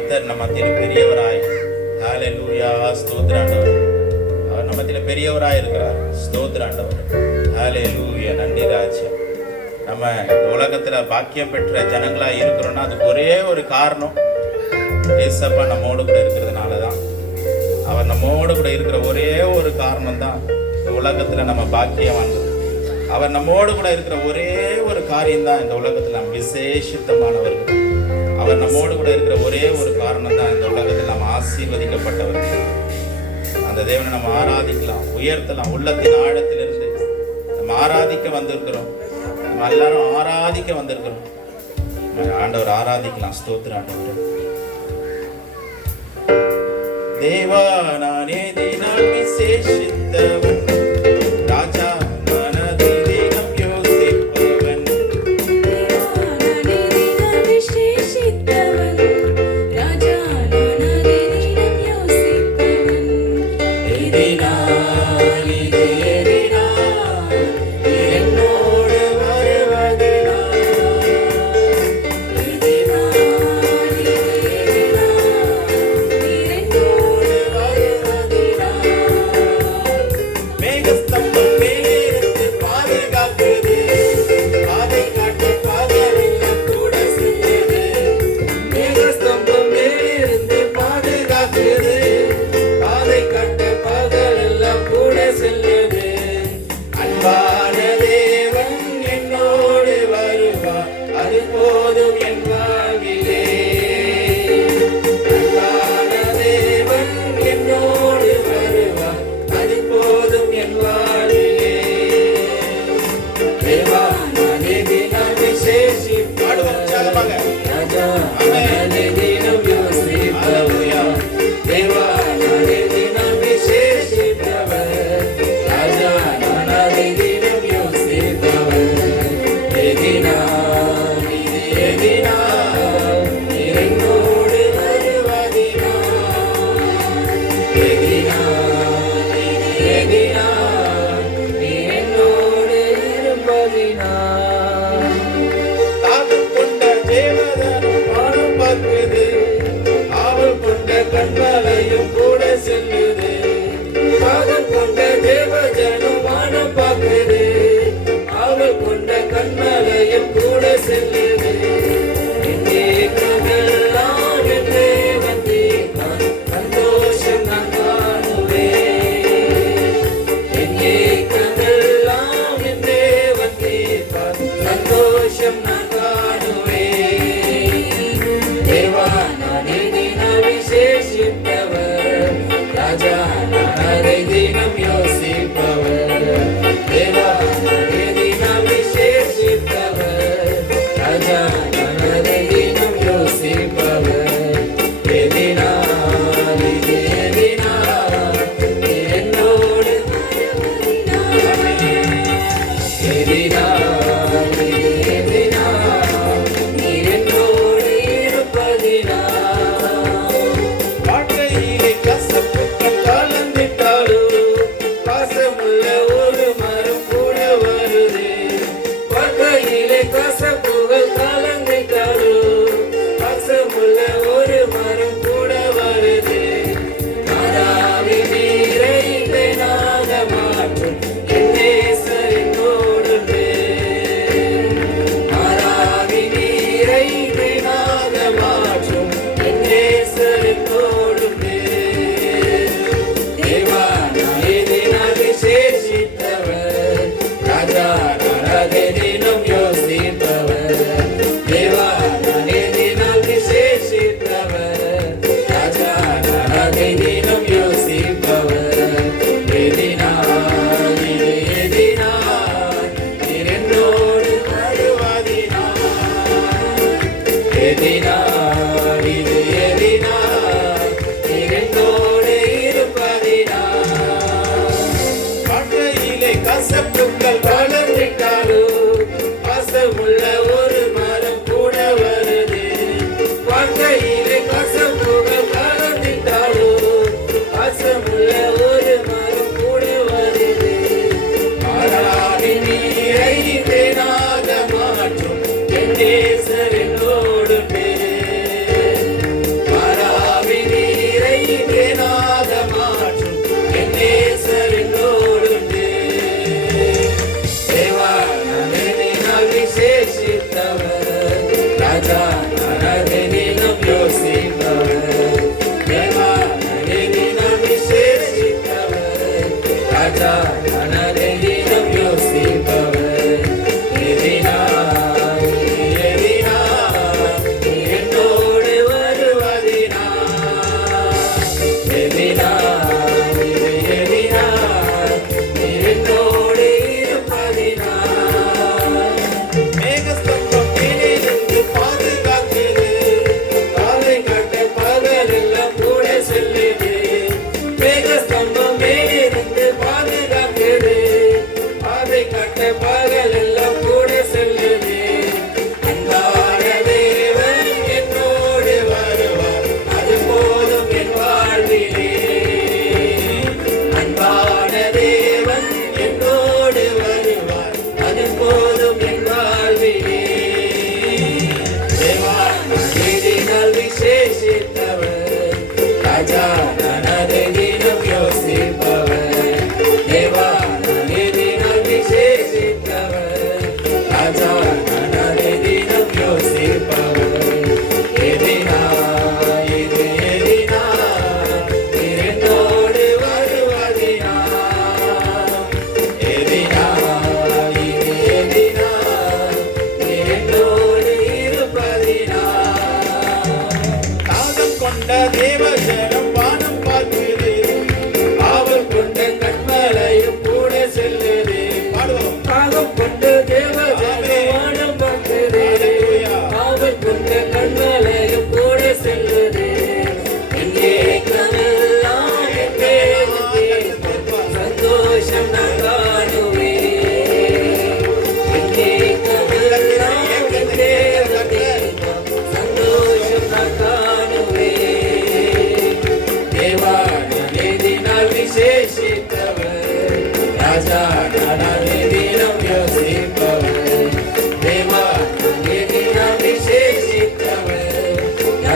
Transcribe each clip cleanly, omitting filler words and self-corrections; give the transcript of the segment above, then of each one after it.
கர்த்தர் நம்ம மத்தியில் பெரியவராய், ஹல்லேலூயா, ஸ்தோத்திராண்டவர். அவர் நம்ம மத்தியில் பெரியவராய் இருக்கிறார். ஸ்தோத்திராண்டவர், ஹல்லேலூயா. நன்றி ராஜா. நம்ம இந்த உலகத்தில் பாக்கியம் பெற்ற ஜனங்களாக இருக்கிறோன்னா அதுக்கு ஒரே ஒரு காரணம், ஏசப்பா நம்மோடு கூட இருக்கிறதுனால தான். அவர் நம்மோடு கூட இருக்கிற ஒரே ஒரு காரணம் தான் இந்த உலகத்தில் நம்ம பாக்கியம் வந்தது. அவர் நம்மோடு கூட இருக்கிற ஒரே ஒரு காரியம்தான் இந்த உலகத்தில் நம்ம விசேஷித்தமானவர்கள். அவர் நம்மோடு கூட இருக்கிற ஒரே ஒரு காரணம் தான் இந்த உலகத்தில் நம்ம ஆசீர்வதிக்கப்பட்டவர்கள். அந்த தேவனை நம்ம ஆராதிக்கலாம், உயர்த்தலாம். உள்ளத்தின் ஆழத்திலிருந்து நம்ம ஆராதிக்க வந்திருக்கிறோம். நம்ம எல்லாரும் ஆராதிக்க வந்திருக்கிறோம். ஆண்டவர் ஆராதிக்கலாம். ஸ்தோத்திர ஆண்டவர். தேவா நானே தினம் விசேஷித்தவன், ராஜா மனதை தினம் யோசிப்பவன். தேவா நானே தினம் விசேஷித்தவன், ராஜா மனதை தினம் யோசிப்பவன். எதினால் என்னோடு வருவதினால், மேகஸ்தம்பம் மேலிருந்து பாதுகாக்குது, பாதை காட்டு பாதையெல்லாம் கூட செல்லுது. மேகஸ்தம்பம் மேலிருந்து பாதுகாக்குது, பாதை காட்டு பாதையெல்லாம் கூட செல்லுது. அன்பான தேவன் என்னோடு வருவார், அது போதும் என் வாழ்விலே. அன்பான தேவன் என்னோடு வருவார், அது போதும் என் வாழ்விலே. தேவா நானே தினம் விசேஷிப்பவன், ராஜா நானே தினம் யோசிப்பவன். தேவா நானே தினம் விசேஷிப்பவன், ராஜா நானே தினம் யோசிப்பவன். எதினால் என்னோடு வருவதினால், எதினால் என்னோடு இருப்பதினால். தாகம் கொண்ட தேவதனும் வானம் பார்க்குது, ஆவல் கொண்ட கண்மலையும் கூட செல்லுது. தாகம் கொண்ட தேவஜனும் வானம் பார்க்குது, ஆவல் கொண்ட கண்மலையும் கூட செல்லுது. என் ஏக்கமெல்லாம் என் தேவன் தீர்ப்பார், சந்தோஷம் நான் காணுவேன். என் ஏக்கமெல்லாம் என் தேவன் தீர்ப்பார், சந்தோஷம் நான் காணுவேன். தேவா நானே தினம் விசேஷிப்பவர், ராஜா நானே தினம் யோசிப்பவர். தேவா நானே தினம் விசேஷிப்பவர், ராஜா நானே தினம் யோசிப்பவர். எதினால் என்னோடு எதினால் என்னோடு இருப்பதினால். வாழ்க்கையிலே கசப்புகள் கலந்திட்டாலும் பாசமுள்ள ஒரு மரம் கூட வருது. வாழ்க்கையிலே கசப்புகள் கலந்திட்டாலும் பாசமுள்ள ஒரு மரம் கூட வருது. மாறாவின் நீரை தேனாக மாற்றும் என் நேசர் என்னோடுண்டு. மாறாவின் நீரை தேனாக மாற்றும் என் நேசர் என்னோடுண்டு. தேவா நானே தினம் விசேஷித்தவர், ராஜா நானே தினம் யோசிப்பவர். தேவா நானே தினம் விசேஷித்தவர், ராஜா நானே தினம் யோசிப்பவர். எதினால் என்னோடு வருவதினால், எதினால் என்னோடு இருப்பதினால். வாழ்க்கையிலே கசப்புகள் வளர்ந்திட்டாலும் பாசமுள்ள ஒரு மரம் கூட வருது. வாழ்க்கையிலே கசப்புகள் வளர்ந்திட்டாலும் பாசமுள்ள ஒரு மரம் கூட வருது. மாறாவின் நீரை தேனாக மாற்றும் என் நேசர் என்னோடு.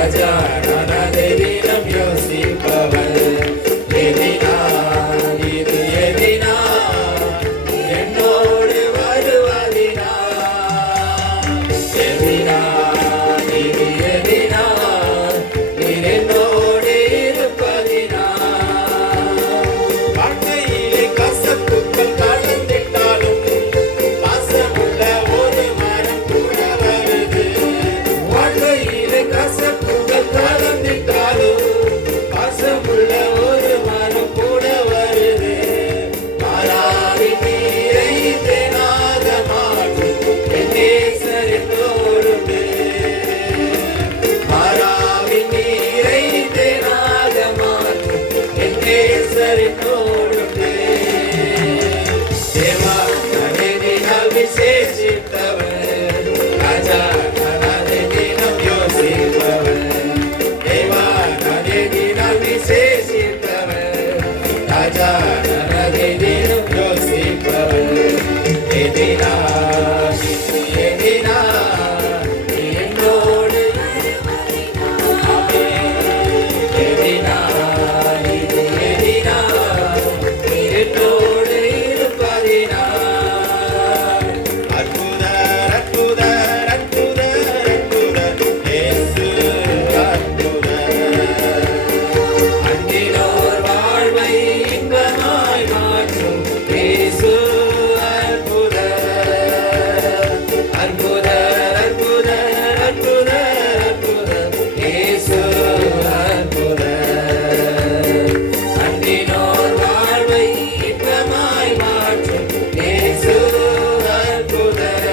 ராஜா நான் அதை தினம் யோசிப்பவள். எதினான் இது எதினான் என்னோடு வருவதினான். எதினான் இது எதினான் என்னோடு இருப்பதினான். வாழ்க்கையிலே கசப்புக்கள் கலந்திட்டாலும் பாசமுள்ள ஒரு மரம் கூட வருது. வாழ்க்கையிலே கசப்புக்கள் கலந்திட்டாலும் பாசமுள்ள ஒரு மரம் கூட வருது. மாறாவின் நீரை தேனாக மாற்றும் என் நேசர் என்னோடுண்டு. மாறாவின் நீரை தேனாக மாற்றும் என் நேசர் என்னோடுண்டு. தேவா நதினால் விசேஷித்தவர், ராஜா நதி தினம் யோசிப்பவர். தேவா நதினால் விசேஷித்தவர், ராஜா நதி தினம் யோசிப்பவர். எதினா எதினா என்னோடு எதினா இது எதினா என்னோடு இருப்பதினா. அற்புதர் அற்புதர் அற்புதர் அற்புதர் இயேசு அற்புதர். அன்பிலோர் வாழ்வை இன்பமாய் மாற்றும் இயேசு அற்புதர். அற்புதர் அற்புதர் அற்புதர் அற்புதர் இயேசு அற்புதர். அன்பிலோர் வாழ்வை இன்பமாய் மாற்றும் இயேசு அற்புதர்.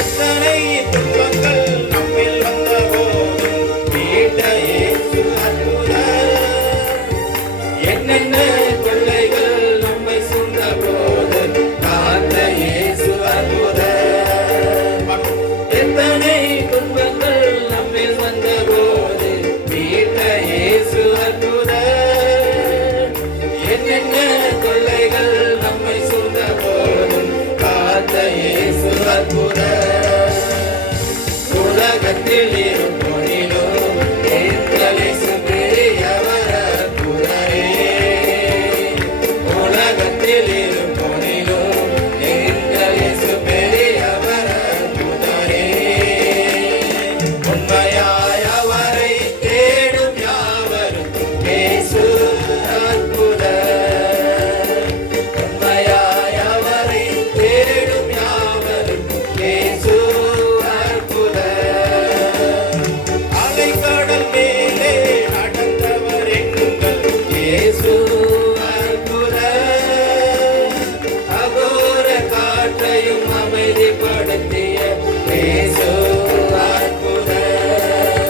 எத்தனை துன்பங்கள் நம்மில் வந்த போதும் மீட்ட இயேசு அற்புதர். என்னென்ன கொள்ளைகள் நம்மை சூழ்ந்த போது காத்த இயேசு அற்புதர். எத்தனை துன்பங்கள் நம்மில் வந்த போது மீட்ட இயேசு அற்புதர். என்னென்ன கொள்ளைகள் நம்மை சூழ்ந்த போதும் காத்த இயேசு அற்புதர். உலகத்தில் இருப்பொழிலும் எங்கள் இயேசு பெரியவர் அற்புதரே. உலகத்தில் இருப்பொழிலும் எங்கள் இயேசு பெரியவர் அற்புதரே. உண்மையாய் அவரை தேடும் யாவரும் இயேசு அற்புதர். உண்மையாய் அவரை தேடும் யாவரும் இயேசு அற்புதர். அலைக்கடல் மேலே நடந்தவர் எங்கள் இயேசு அற்புதர். அகோர காற்றையும் அமைதிப்படுத்திய இயேசு அற்புதர்.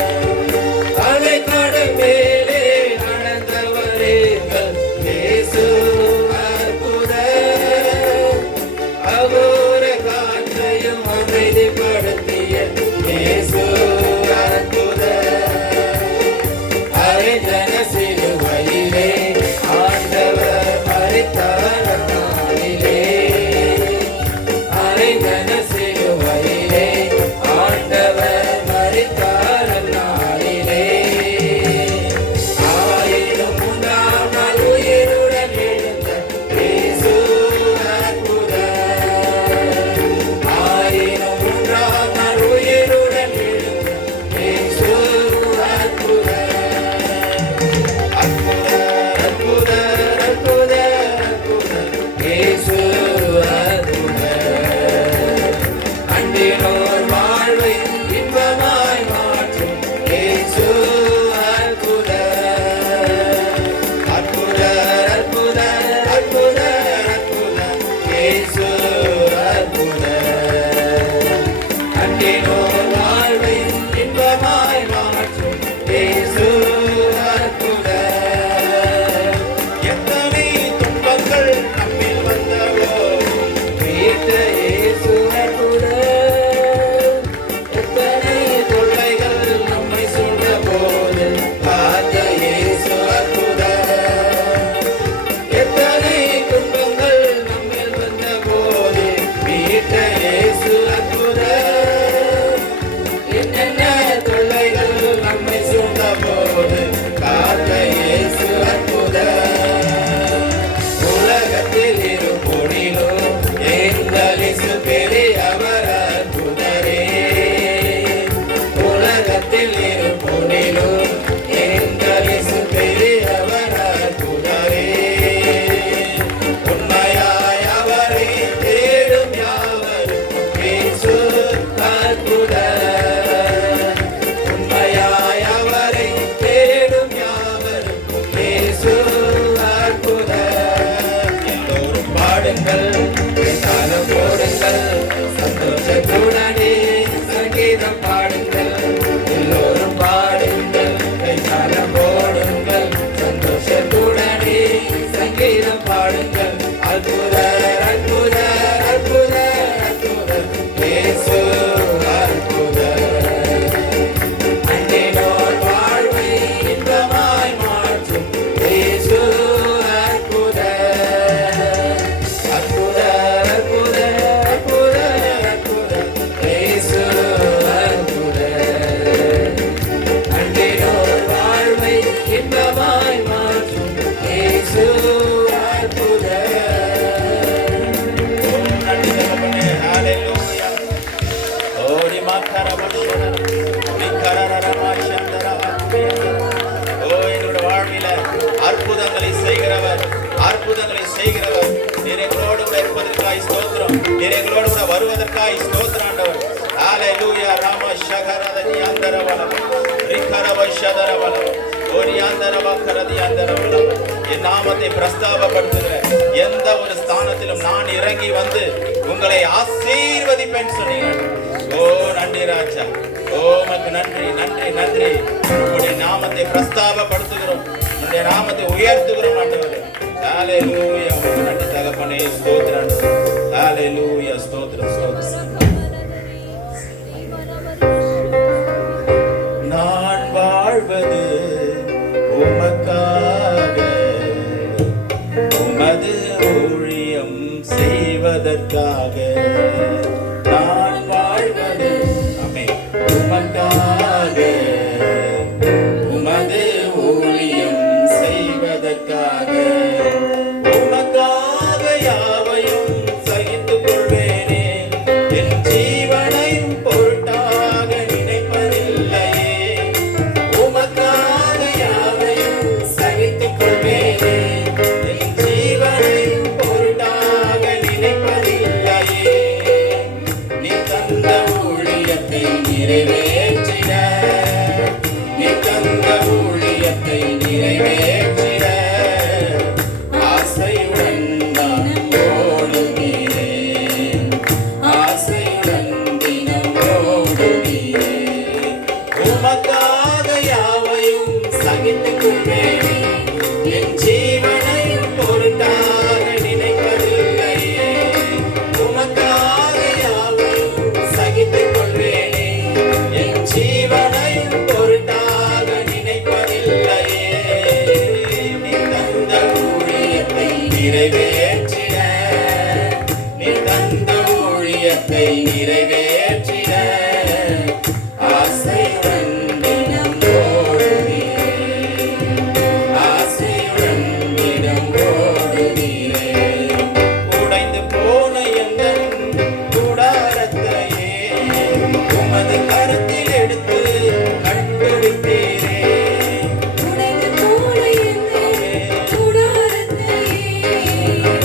அதற்காய் ஸ்தோத்திராண்டவர். ஹalleluya. ராம ஷகரதி அந்தரவலம் ரிகரவ ஷதரவலம் ஓரியாந்தரவக்கரதி அந்தரவலம். என் நாமத்தை பிரஸ்தாபப்படுத்துகிற எந்த ஒரு ஸ்தானத்திலும் நான் இறங்கி வந்து உங்களை ஆசீர்வதிப்பேன் சொன்னீங்க. ஓ நன்றி ராஜா. ஓ உமக்கு நன்றி நன்றி நன்றி. உங்களுடைய நாமத்தை பிரஸ்தாபப்படுத்துகிறோம், உங்களுடைய நாமத்தை உயர்த்துகிறோம் ஆண்டவரே. ஹalleluya. உமக்கு நன்றி தகப்பனே. ஸ்தோத்திரம். ஹalleluya. ஸ்தோத்திரம் ஸ்தோத்திரம். நான் வாழ்வது உமக்காக, உமது ஊழியம் செய்வதற்காக. நான் வாழ்வது உமக்காக, உமது ஊழியம் செய்வதற்காக. உமக்காக யாவையும் சகித்துக் கொள்வேனே, என் ஜீவனையும் பொருட்டாக நினைப்பதில்லையே. உமக்காக யாவையும் சகித்துக் கொள்வேனே, என் ஜீவனையும் பொருட்டாக நினைப்பதில்லையே. நீ தந்த ஊழியத்தை நிறைவேற்றிட, நீ தந்த ஊழியத்தை நிறைவேற்றிட ஆசையுடன் நான் ஓடுகிறேன், ஆசையுடன் தினம் ஓடுகிறேன். உமக்காக யாவையும் சகித்துக் கொள்வேனே, என் ஜீவனையும் பொருட்டாக நினைப்பதில்லையே. உமக்காக யாவையும் சகித்துக் கொள்வேனே, என் ஜீவனையும் பொருட்டாக நினைப்பதில்லையே. நீ தந்த ஊழியத்தை நிறைவேற்றிட, நீ தந்த ஊழியத்தை நிறைவேற்றிட ஆசையுடன் தினம் ஓடுகிறேன், ஆசையுடன் தினம் ஓடுகிறேன். உடைந்து போன எந்தன் கூடாரத்தையே உமது கரத்தில் எடுத்து கண்டுபிடித்தீரே. உடைந்து போன எங்கள் கூடாரத்தையே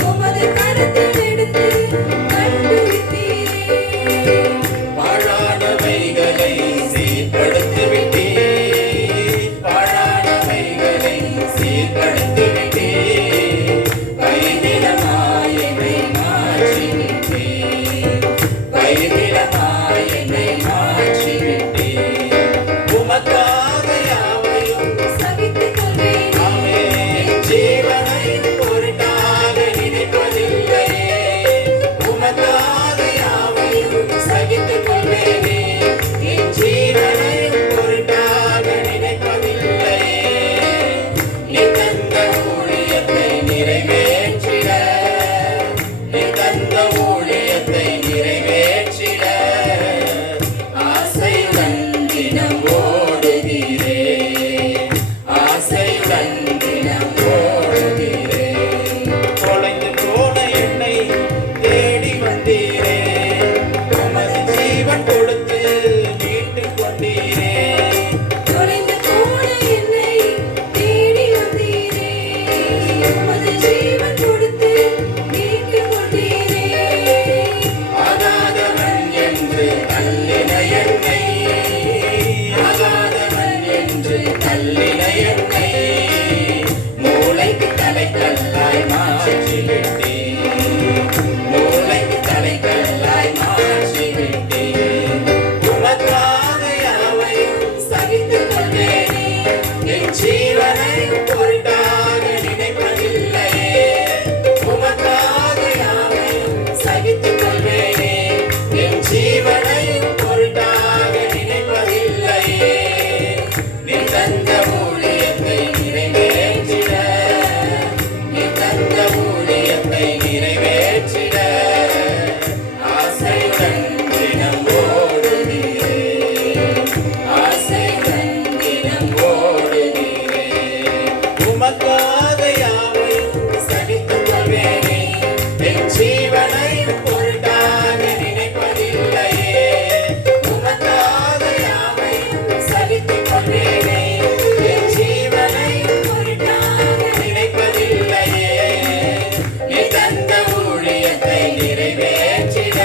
உமது கரத்தில் எடுத்து கண்டுபிடித்தீரே. பாழானவைகளை சீர்படுத்தி விட்டீர், பாழானவைகளை சீர்படுத்தி விட்டீர். பைதிலமாய் என்னை மாற்றி விட்டீர், பைதிலமாய் என்னை மாற்றி விட்டீர். உமக்காக யாவையும் சகித்துக் கொள்வேனே, ஆமென். ஜீவனையும் பொருட்டாக நினைப்பதில்லையே. உமக்காக யாவையும் சகித்துக் கொள்வேனே, என் ஜீவனையும் பொருட்டாக நினைப்பதில்லையே. நீ தந்த ஊழியத்தை நிறைவேற்றிட, நீ தந்த ஊழியத்தை நிறைவேற்றிட ஆசையுடன் தினம் ஓடுகிறேன், ஆசையுடன் தினம் ஓடுகிறேன். தொலைந்து போன என்னை தேடி வந்தீரே, உமது ஜீவன் கொடுத்து மீட்டுக் கொண்டீரே. தொலைந்து போன என்னை தேடி வந்தீரே, உமது ஜீவன் கொடுத்து மீட்டுக் கொண்டீரே. ஆகாதவன் என்று தள்ளின என்னை, ஆகாதவன் என்று தள்ளின என்னை மூளைக்கு தலைக்கல்லாய் மாற்றி விட்டீர், மூளைக்கு தலைக்கல்லாய் மாற்றி விட்டீர். உமக்காக யாவையும் சகித்துக் கொள்வேனே, என் ஜீவனையும் பொருட்டாக நினைப்பதில்லையே. உமக்காக யாவையும் சகித்துக் கொள்வேனே, என் ஜீவனையும் பொருட்டாக நினைப்பதில்லையே. நீ தந்த ஊழியத்தை நிறைவேற்றிட, நீ தந்த ஊழியத்தை நிறைவேற்றிட ஆசையுடன் தினம் ஓடுகிறேன், ஆசையுடன் தினம் ஓடுகிறேன். உமக்காக யாவையும் சகித்துக் கொள்வேனே, என் ஜீவனையும் பொருட்டாக நினைப்பதில்லையே. உமக்காக யாவையும் சகித்துக் கொள்வேனே, என் ஜீவனையும் பொருட்டாக நினைப்பதில்லையே. நீ தந்த ஊழியத்தை நிறைவேற்றிட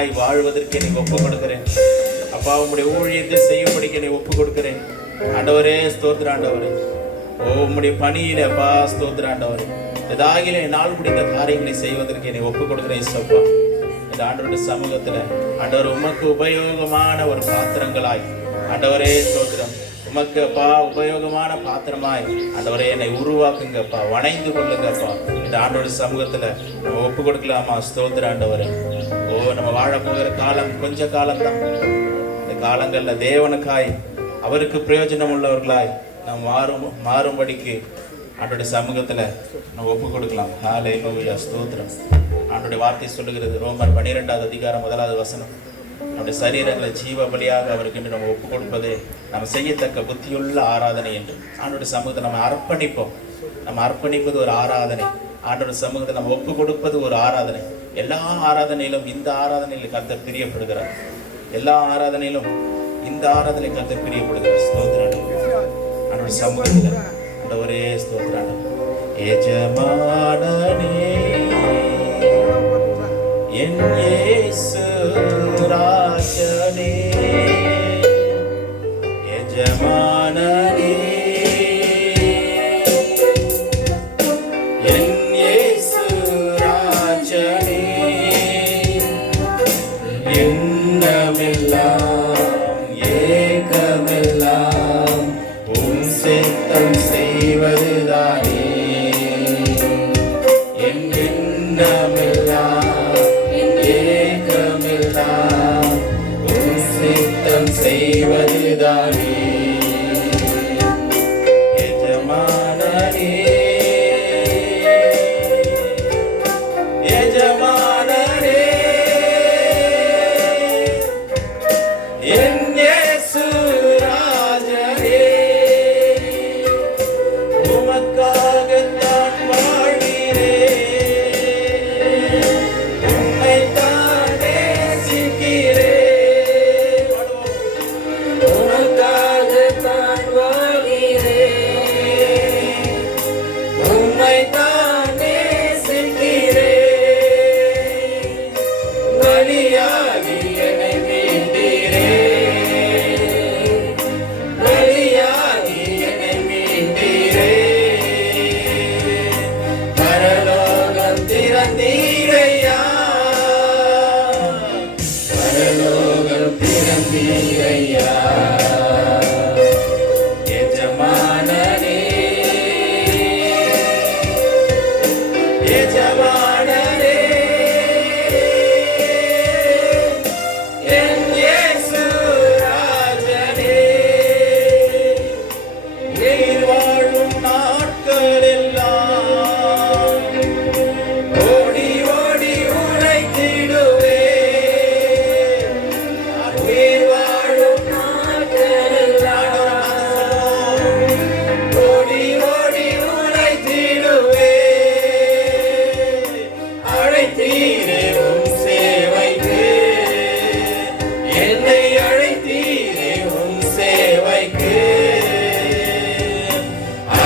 உமக்காய் வாழ்வதற்கு என்னை ஒப்பு கொடுக்கிறேன் அப்பா. உம்முடைய ஊழியத்தை செய்யும்படிக்கு என்னை ஒப்பு கொடுக்கிறேன் ஆண்டவரே. ஸ்தோத்திர ஆண்டவரே. உம்முடைய பணியில அப்பா ஸ்தோத்திர ஆண்டவரே. இதாகில என்னால் முடிந்த காரியங்களை செய்வதற்கு என்னை ஒப்பு கொடுக்கிறேன் இயேசுப்பா. இந்த ஆண்டவருடைய சமூகத்துல ஆண்டவர் உமக்கு உபயோகமான ஒரு பாத்திரங்களாய் ஆண்டவரே ஸ்தோத்திரம். உமக்கு அப்பா உபயோகமான பாத்திரமாய் ஆண்டவரே என்னை உருவாக்குங்கப்பா, வணைந்து கொள்ளுங்கப்பா. இந்த ஆண்டவருடைய சமூகத்துல நம்ம ஒப்பு கொடுக்கலாமா? ஸ்தோத்திர ஆண்டவரே. நம்ம வாழ போகிற காலம் கொஞ்ச காலம் தான். இந்த காலங்கள்ல தேவனுக்காய் அவருக்கு பிரயோஜனம் உள்ளவர்களாய் நாம் மாறும்படிக்கு ஆண்டோடைய சமூகத்துல நம்ம ஒப்பு கொடுக்கலாம். ஹல்லேலூயா, ஸ்தோத்திரம். ஆண்டோடைய வார்த்தை சொல்லுகிறது, ரோமர் 12வது அதிகாரம் 1வது வசனம், நம்முடைய சரீரங்களை ஜீவ பலியாக அவருக்கு நம்ம ஒப்பு கொடுப்பதே நம்ம செய்யத்தக்க புத்தியுள்ள ஆராதனை என்று. ஆண்டோடைய சமூகத்தை நம்ம அர்ப்பணிப்போம். நம்ம அர்ப்பணிப்பது ஒரு ஆராதனை. ஆண்டோடைய சமூகத்தை நம்ம ஒப்பு கொடுப்பது ஒரு ஆராதனை. எல்லா ஆராதனையிலும் இந்த ஆராதனையில் கர்த்தர் பிரியப்படுகிறார். எல்லா ஆராதனையிலும் இந்த ஆராதனை கர்த்தர் பிரியப்படுகிறார். ஸ்தோத்திரம். ஆண்டோடைய சமூகத்தில் ஆண்டவரே ஸ்தோத்திரம். எஜமானனே என் இயேசு ராஜனே, எஜமானனே என் இயேசு ராஜனே, எண்ணமெல்லாம் ஏக்கமெல்லாம் உம் சித்தம் செய்வதுதானே. என் எண்ணமெல்லாம் ஏக்கமெல்லாம் உம் சித்தம் செய்வதுதானே. எஜமானனே எஜமானனே என் இயேசு ராஜனே, உமக்காகத்தான் வாழ்கிறேன், உம்மைத்தான் நேசிக்கிறேன், உமக்காகத்தான் வாழ்கிறேன், உம்மைத்தான் நேசிக்கிறேன், பலியாகி என்னை மீட்டீரே, பலியாகி என்னை மீட்டீரே, பரலோகம் திறந்தீரையா, பரலோகம் திறந்தீரையா. எஜமானனே எஜமானனே என் இயேசு ராஜனே, நீர் வாழும் நாட்களெல்லாம் ஓடி ஓடி உழைத்திடுவேன், நீர் வாழும் நாட்களெல்லாம் ஓடி ஓடி உழைத்திடுவேன், அழைத்தீரே உம் சேவைக்கு, என்னை அழைத்தீரே உம் சேவைக்கு,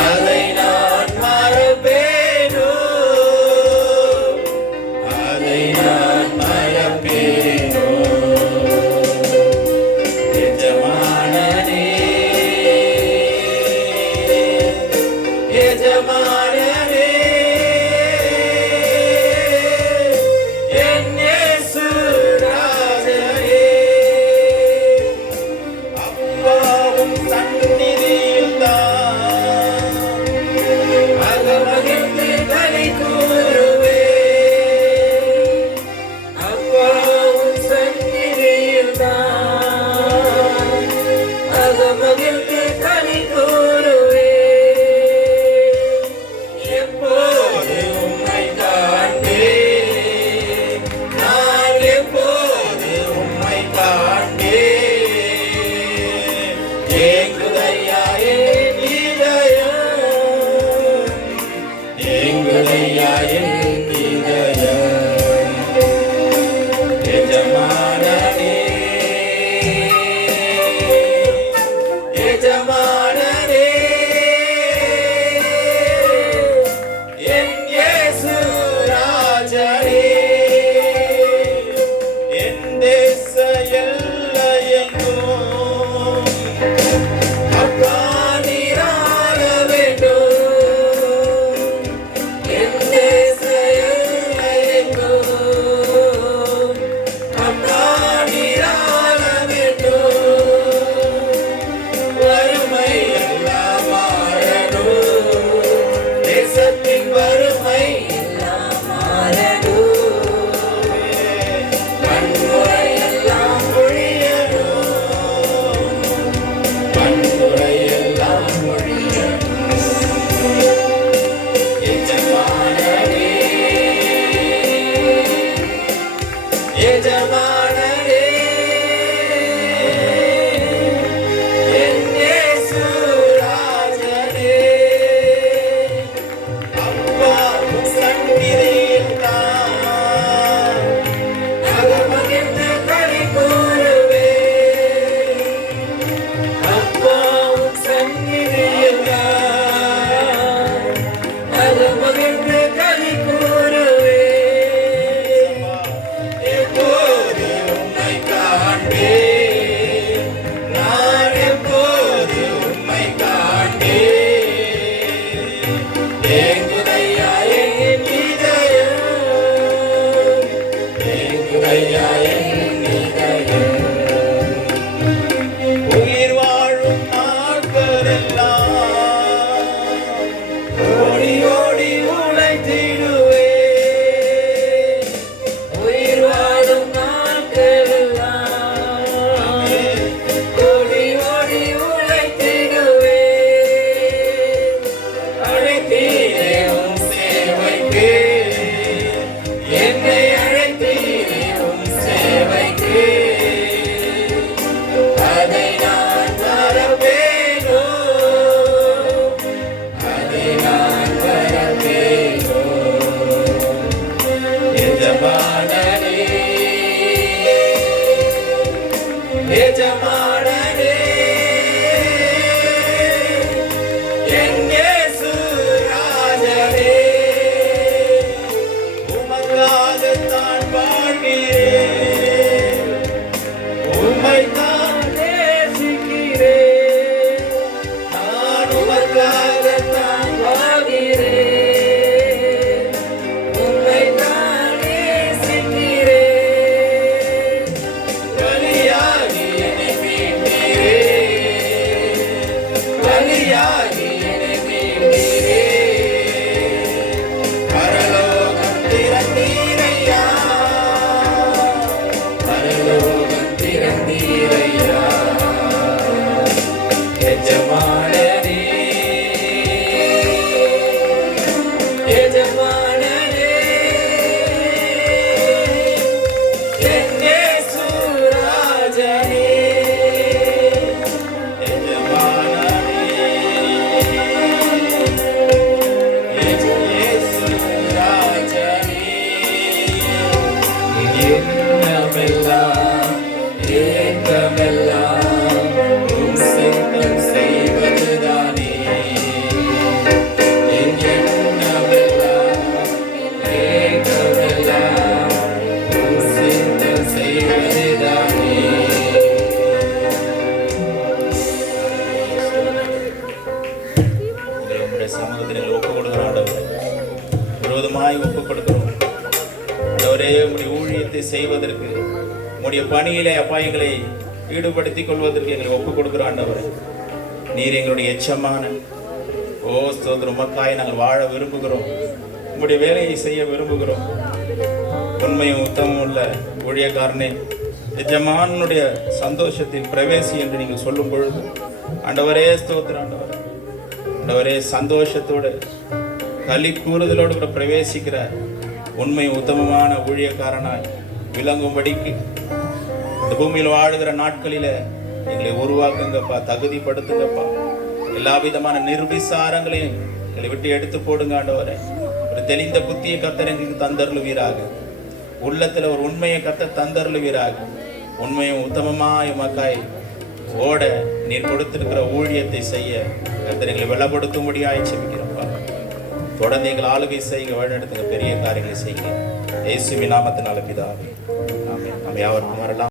அதை நான் மறப்பேனோ, அதை நான் மறப்பேனோ. எஜமானனே எஜமானனே என் இயேசு ராஜனே, அப்பாவும் சந்நிதியில்தான் அகமகிழ்ந்து களி கூறுவேன், அப்பாவும் சந்நிதியில்தான் அகமகிழ்ந்து களி கூறுவேன், எப்போது உம்மை காண்பேன், நான் எப்போது உம்மை காண்பேன், ஏங்குதையா என் இதயம், ஏங்குதையா என் இதயம். எஜமானனே எஜமானனே என் இயேசு ராஜனே, என் பலியாகி என்னை மீட்டீரே. பரலோகம் திறந்தீரையா, பரலோகம் திறந்தீரையா. எஜமானனே, எஜமானனே, என் இயேசு ராஜனே. எஜமானனே, என் இயேசு ராஜனே. எண்ணமெல்லாம் ஏக்கமெல்லாம் உம் சித்தம் செய்வதுதானே. என் எண்ணமெல்லாம் ஏக்கமெல்லாம் உம் சித்தம் செய்வதுதானே. இதை உம்முடைய சமூகத்தில் எங்களை ஒப்புக் கொடுக்கிறோம் ஆண்டவரே. முழுவதுமாய் ஒப்புக் கொடுக்கிறோம் ஆண்டவரே. உம்முடைய ஊழியத்தை செய்வதற்கு, உம்முடைய பணியிலே அப்பாயங்களை ஈடுபடுத்திக் கொள்வதற்கு எங்களை ஒப்புக் கொடுக்கிறோம் ஆண்டவரே. நீர் எங்களுடைய எச்சமான ஓ ஸ்தோத்திரம். உமக்காய் நாங்கள் வாழ விரும்புகிறோம், உம்முடைய வேலையை செய்ய விரும்புகிறோம். உண்மையும் உத்தமம் உள்ள ஊழியக்காரனே, எஜமானுடைய சந்தோஷத்தில் பிரவேசி என்று நீங்கள் சொல்லும் பொழுது ஆண்டவரே ஸ்தோத்திரம் ஆண்டவரே. ஆண்டவரே, சந்தோஷத்தோடு களி கூறுதலோடு கூட பிரவேசிக்கிற உண்மை உத்தமமான ஊழியக்காரனாய் விளங்கும்படிக்கு இந்த பூமியில் வாழுகிற நாட்களில எங்களை உருவாக்குங்கப்பா, தகுதிப்படுத்துங்கப்பா. எல்லா விதமான நிர்விசாரங்களையும் எங்களை விட்டு எடுத்து போடுங்க ஆண்டவரே. ஒரு தெளிந்த புத்தியை கர்த்தர் எங்களுக்கு தந்தருளுவீராக. உள்ளத்துல ஒரு உண்மையை கர்த்தர் தந்தருளுவீராக. உண்மையும் உத்தமமாய் உமக்காய் ஓட நீர் கொடுத்திருக்கிற ஊழியத்தை செய்ய கர்த்தர் எங்களை வெள்ளப்படுத்தும்படியாய் செபிக்கிறோம்ப்பா. தொடர்ந்து எங்கள் ஆளுகை செய்யுங்க, வழிநடத்துங்க, பெரிய காரியங்களை செய்யுங்க. இயேசுவின் நாமத்தினால பிதாவே, ஆமென். நாம் யாவருக்கும் வரலாம்.